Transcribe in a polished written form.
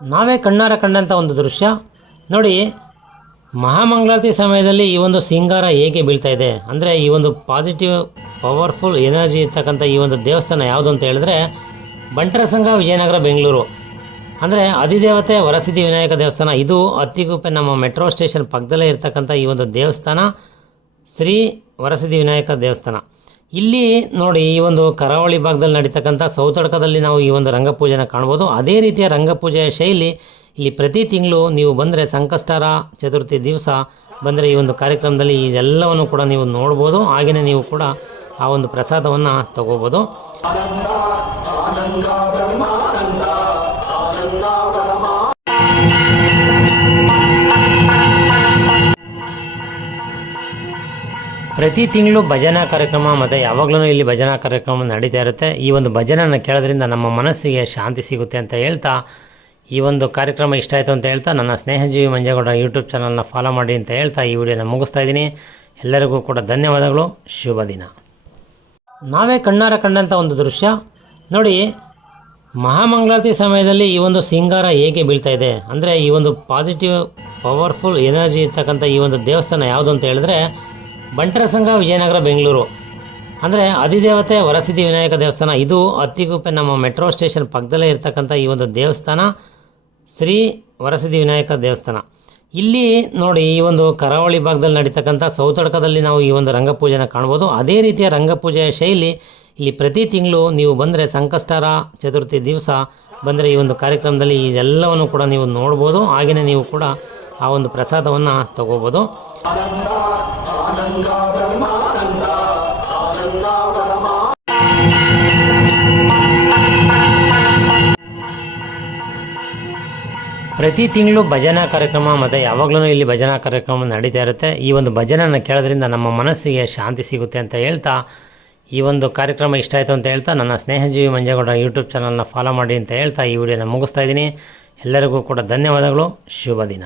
ನಾವೇ ಕಣ್ಣಾರ ಕಂಡಂಥ ಒಂದು ದೃಶ್ಯ ನೋಡಿ. ಮಹಾಮಂಗಳಾರತಿ ಸಮಯದಲ್ಲಿ ಈ ಒಂದು ಸಿಂಗಾರ ಹೇಗೆ ಬೀಳ್ತಾ ಇದೆ ಅಂದರೆ ಈ ಒಂದು ಪಾಸಿಟಿವ್ ಪವರ್ಫುಲ್ ಎನರ್ಜಿ ಇರ್ತಕ್ಕಂಥ ಈ ಒಂದು ದೇವಸ್ಥಾನ ಯಾವುದು ಅಂತ ಹೇಳಿದ್ರೆ ಬಂಟರ ಸಂಘ, ವಿಜಯನಗರ, ಬೆಂಗಳೂರು. ಅಂದರೆ ಅಧಿದೇವತೆ ವರಸಿದ್ಧಿ ವಿನಾಯಕ ದೇವಸ್ಥಾನ. ಇದು ಅತ್ತಿಗುಪ್ಪೆ ನಮ್ಮ ಮೆಟ್ರೋ ಸ್ಟೇಷನ್ ಪಕ್ಕದಲ್ಲೇ ಇರ್ತಕ್ಕಂಥ ಈ ಒಂದು ದೇವಸ್ಥಾನ ಶ್ರೀ ವರಸಿದ್ಧಿ ವಿನಾಯಕ ದೇವಸ್ಥಾನ. ಇಲ್ಲಿ ನೋಡಿ, ಈ ಒಂದು ಕರಾವಳಿ ಭಾಗದಲ್ಲಿ ನಡೀತಕ್ಕಂಥ ಸೌತಡ್ಕದಲ್ಲಿ ನಾವು ಈ ಒಂದು ರಂಗಪೂಜೆನ ಕಾಣ್ಬೋದು. ಅದೇ ರೀತಿಯ ರಂಗಪೂಜೆಯ ಶೈಲಿ ಇಲ್ಲಿ ಪ್ರತಿ ತಿಂಗಳು ನೀವು ಬಂದರೆ ಸಂಕಷ್ಟಹರ ಚತುರ್ಥಿ ದಿವಸ ಬಂದರೆ ಈ ಒಂದು ಕಾರ್ಯಕ್ರಮದಲ್ಲಿ ಇದೆಲ್ಲವನ್ನು ಕೂಡ ನೀವು ನೋಡ್ಬೋದು. ಹಾಗೆಯೇ ನೀವು ಕೂಡ ಆ ಒಂದು ಪ್ರಸಾದವನ್ನು ತಗೋಬೋದು. ಪ್ರತಿ ತಿಂಗಳು ಭಜನಾ ಕಾರ್ಯಕ್ರಮ ಮತ್ತು ಯಾವಾಗಲೂ ಇಲ್ಲಿ ಭಜನಾ ಕಾರ್ಯಕ್ರಮ ನಡೀತಾ ಇರುತ್ತೆ. ಈ ಒಂದು ಭಜನೆಯನ್ನು ಕೇಳೋದ್ರಿಂದ ನಮ್ಮ ಮನಸ್ಸಿಗೆ ಶಾಂತಿ ಸಿಗುತ್ತೆ ಅಂತ ಹೇಳ್ತಾ, ಈ ಒಂದು ಕಾರ್ಯಕ್ರಮ ಇಷ್ಟ ಆಯಿತು ಅಂತ ಹೇಳ್ತಾ ನನ್ನ ಸ್ನೇಹಜೀವಿ ಮಂಜೇಗೌಡ ಯೂಟ್ಯೂಬ್ ಚಾನಲ್ನ ಫಾಲೋ ಮಾಡಿ ಅಂತ ಹೇಳ್ತಾ ಈ ವಿಡಿಯೋನ ಮುಗಿಸ್ತಾ ಇದ್ದೀನಿ. ಎಲ್ಲರಿಗೂ ಕೂಡ ಧನ್ಯವಾದಗಳು. ಶುಭ ದಿನ. ನಾವೇ ಕಣ್ಣಾರ ಕಂಡಂಥ ಒಂದು ದೃಶ್ಯ ನೋಡಿ. ಮಹಾಮಂಗಳಾರತಿ ಸಮಯದಲ್ಲಿ ಈ ಒಂದು ಸಿಂಗಾರ ಹೇಗೆ ಬೀಳ್ತಾ ಇದೆ ಅಂದರೆ ಈ ಒಂದು ಪಾಸಿಟಿವ್ ಪವರ್ಫುಲ್ ಎನರ್ಜಿ ಇರ್ತಕ್ಕಂಥ ಈ ಒಂದು ದೇವಸ್ಥಾನ ಯಾವುದು ಅಂತ ಹೇಳಿದ್ರೆ ಬಂಟರ ಸಂಘ, ವಿಜಯನಗರ, ಬೆಂಗಳೂರು. ಅಂದರೆ ಅಧಿದೇವತೆ ವರಸಿದ್ಧಿ ವಿನಾಯಕ ದೇವಸ್ಥಾನ. ಇದು ಅತ್ತಿಗುಪ್ಪೆ ನಮ್ಮ ಮೆಟ್ರೋ ಸ್ಟೇಷನ್ ಪಕ್ಕದಲ್ಲೇ ಇರ್ತಕ್ಕಂಥ ಈ ಒಂದು ದೇವಸ್ಥಾನ ಶ್ರೀ ವರಸಿದ್ಧಿ ವಿನಾಯಕ ದೇವಸ್ಥಾನ. ಇಲ್ಲಿ ನೋಡಿ, ಈ ಒಂದು ಕರಾವಳಿ ಭಾಗದಲ್ಲಿ ನಡೀತಕ್ಕಂಥ ಸೌತಡ್ಕದಲ್ಲಿ ನಾವು ಈ ಒಂದು ರಂಗಪೂಜೆನ ಕಾಣ್ಬೋದು. ಅದೇ ರೀತಿಯ ರಂಗಪೂಜೆಯ ಶೈಲಿ ಇಲ್ಲಿ ಪ್ರತಿ ತಿಂಗಳು ನೀವು ಬಂದರೆ ಸಂಕಷ್ಟಹರ ಚತುರ್ಥಿ ದಿವಸ ಬಂದರೆ ಈ ಒಂದು ಕಾರ್ಯಕ್ರಮದಲ್ಲಿ ಇದೆಲ್ಲವನ್ನು ಕೂಡ ನೀವು ನೋಡ್ಬೋದು. ಹಾಗೆಯೇ ನೀವು ಕೂಡ ಆ ಒಂದು ಪ್ರಸಾದವನ್ನು ತಗೋಬೋದು. ಪ್ರತಿ ತಿಂಗಳು ಭಜನಾ ಕಾರ್ಯಕ್ರಮ ಮತ್ತು ಯಾವಾಗಲೂ ಇಲ್ಲಿ ಭಜನಾ ಕಾರ್ಯಕ್ರಮ ನಡೀತಾ ಇರುತ್ತೆ. ಈ ಒಂದು ಭಜನೆಯನ್ನು ಕೇಳೋದ್ರಿಂದ ನಮ್ಮ ಮನಸ್ಸಿಗೆ ಶಾಂತಿ ಸಿಗುತ್ತೆ ಅಂತ ಹೇಳ್ತಾ, ಈ ಒಂದು ಕಾರ್ಯಕ್ರಮ ಇಷ್ಟ ಆಯಿತು ಅಂತ ಹೇಳ್ತಾ ನನ್ನ ಸ್ನೇಹಜೀವಿ ಮಂಜೇಗೌಡ ಯೂಟ್ಯೂಬ್ ಚಾನಲ್ನ ಫಾಲೋ ಮಾಡಿ ಅಂತ ಹೇಳ್ತಾ ಈ ವಿಡಿಯೋನ ಮುಗಿಸ್ತಾ ಇದ್ದೀನಿ. ಎಲ್ಲರಿಗೂ ಕೂಡ ಧನ್ಯವಾದಗಳು. ಶುಭ ದಿನ.